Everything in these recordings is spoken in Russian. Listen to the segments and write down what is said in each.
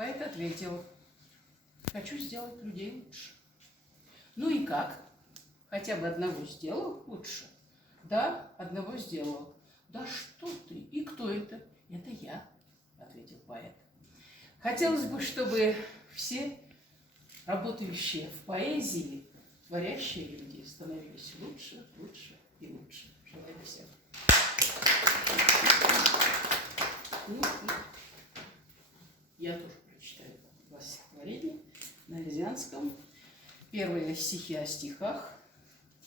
Поэт ответил: хочу сделать людей лучше. Ну и как? Хотя бы одного сделал лучше? Да, одного сделал. Да что ты? И кто это? Это я, ответил поэт. Хотелось бы, чтобы все работающие в поэзии, творящие люди становились лучше, лучше и лучше. Желаю всем. Я тоже прочитаю два стихотворения на Рязанском. Первые стихи о стихах,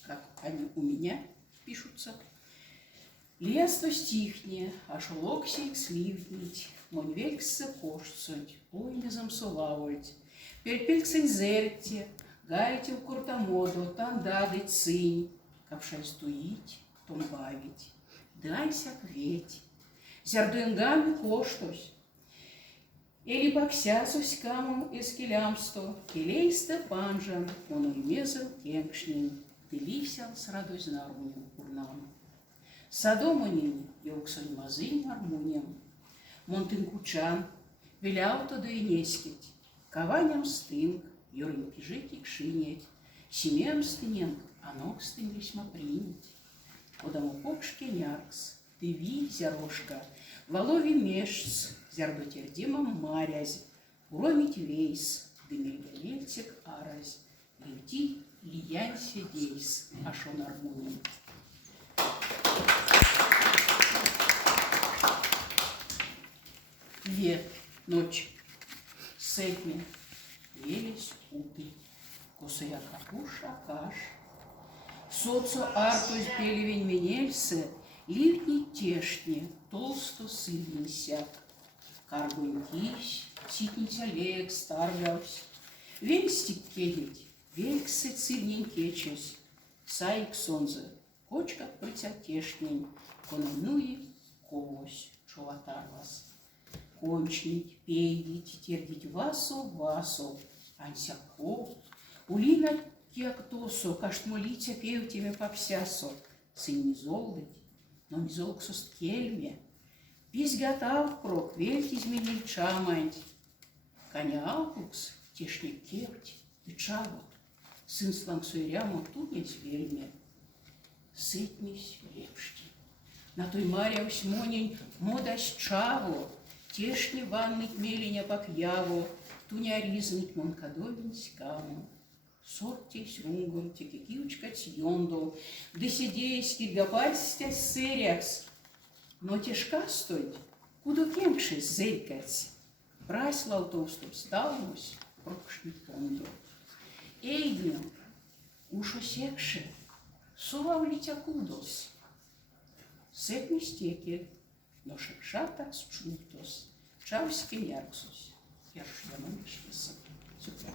как они у меня пишутся. Лесто стихне, аж локсик сливнить, мон вельксе кошцуть, ой не замсулавуть. Перпельцень зерте, гайте в куртамоду, тандадыть цинь, капшаль стуить, том бавить, дайся кветь. Зярдынгами коштось, или боксясусь камом эскелямсто, келейсте панжан, он умезал кенкшнин, делисял с радость нарму урнам. Садомонин, елксонь мазынь армунием, монтын кучан, виляуто да и нескить, каваням стынг, юрын пижити кшинеть, семем стыненг, анок стынь весьма принять. Кодаму покшке няркс, ты ви, зярошка, волови мешц, зярдо тердимом марязь, уромить вейс, дымельгелельцик аразь, левти лиянься дейс, ашон армуний. Две ночи сетни велись уты, косая капуша каш. Соцо артусь пелевень менельсе, ливни тешни, толсто сыльный сяк. Каргуин кись, ситница леек старгавсь. Вельстик келить, вельксе цильнень кечась. Саик сонзе, кочка притятешнень, конануи колось чолатарвас. Кончнить, пейдить, тердить васо, ансяко, улина киактосо, каштмолитя пею тебе попсясо, сын не золдыть, но не золксост кельме, пись готов прок, вельт изменил чамать, коня алкукс, тешник керть, и чаву, сын сланцуирямо тунец вельме, сытнись лепшки, на той марявсь монень модась чаву, тешни ванныть меленя пок'яву, туня різнить монкадовінсь каму. Сортесь рунгом, текикивчкать йондо, да сидеясь киргапастясь сырясь. Но тяжка стоит, куда кемкшись зелькать. Прась лалтовсту вставнусь, прокшнить фонду. Эйдем, ушо секше, сувавлитя кудос. Сетни стекель, но шекшатас чутос, чавски нярксус. Я ж я номишься. Супер.